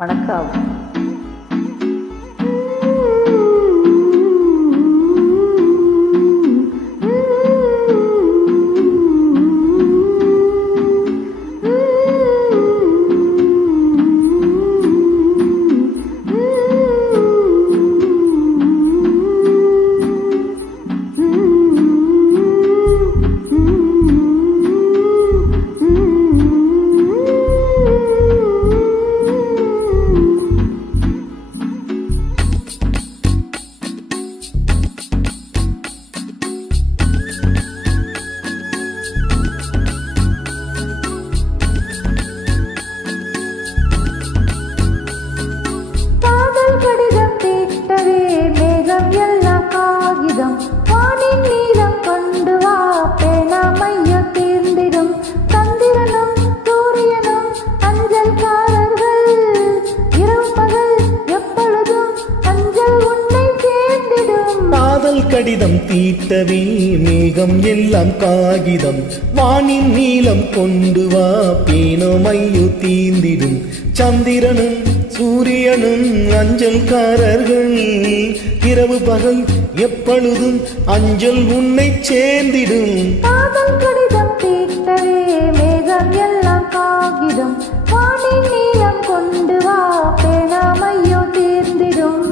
வணக்கம். வானின் நீலம் கொண்டு வா, பேணாமையோ தீர்ந்திடும். சந்திரனும் சூரியனும் அஞ்சல்காரர்கள், இரவு பகல் எப்பொழுதும் அஞ்சல் உன்னை சேர்ந்திடும். காதல் கடிதம் தீட்டவே மேகம் எல்லாம் காகிதம், வானின் நீலம் கொண்டு வா, பேணாமையோ தீர்ந்திடும். சந்திரனும் சூரியனும் அஞ்சல்காரர்கள், இரவு பகல் எப்பொழுதும் அஞ்சல் உன்னை சேர்ந்திடும். காதல் கடிதம் தீட்டவே மேகம் எல்லாம் காகிதம், வானின் நீலம் கொண்டு வா, பேணாமையோ தீர்ந்திடும்.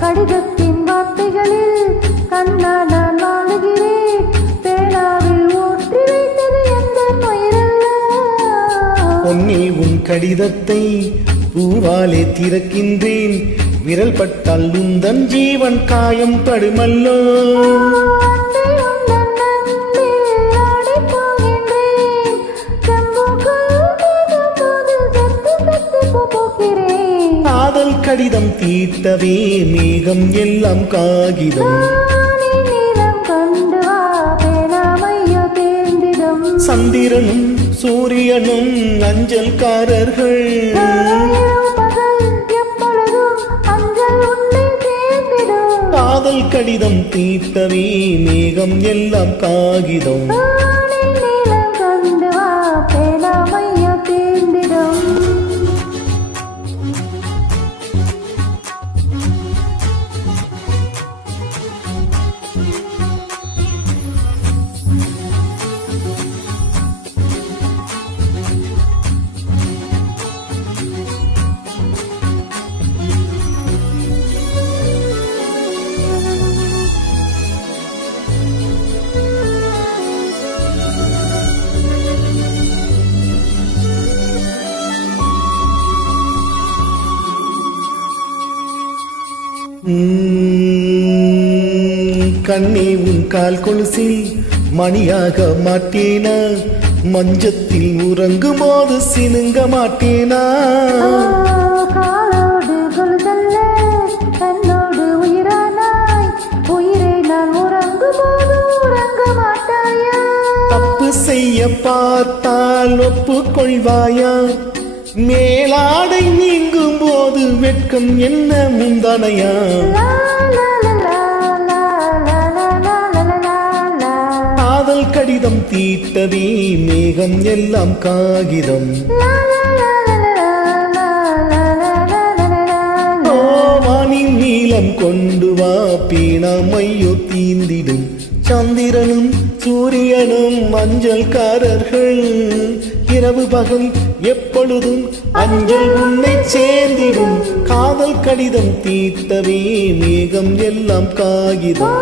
கடிதத்தின் வார்த்தைகளில் கண்ணா நான் வாழுகிறேன், பேனாவில் ஊற்றி வைத்தது எந்த உயிரல்ல. பொன்னே உன் கடிதத்தை பூவாலே திறக்கின்றேன், விரல் பட்டால் உந்தன் ஜீவன் காயம் படுமல்லோ. காதல் கடிதம் தீட்டவே மேகம் எல்லாம் காகிதம், சந்திரனும் சூரியனும் அஞ்சல்காரர்கள், காதல் கடிதம் தீட்டவே மேகம் எல்லாம் காகிதம். கண்ணே உன் கால் கொலுசில் மணியாக மாட்டேனா, மஞ்சத்தில் உறங்கும் போது சினுங்க மாட்டேனா. காலோடு கொலுதல்ல தன்னோடு உயிரானாய், உயிரை நான் உறங்கும் போது உறங்க மாட்டாயா. தப்பு செய்ய பார்த்தால் ஒப்புக்கொள்வாயா, மேலாடை நீங்கும் போது வெட்கம் என்ன முந்தானையா. காதல் கடிதம் தீட்டவே மேகம் எல்லாம் காகிதம், வானின் நீலம் கொண்டு வா, பேணாமையோ தீர்ந்திடும். சந்திரனும் சூரியனும் அஞ்சல்காரர்கள், இரவு பகல் எப்பொழுதும் அஞ்சல் உன்னை சேர்ந்திடும். காதல் கடிதம் தீட்டவே மேகம் எல்லாம் காகிதம்.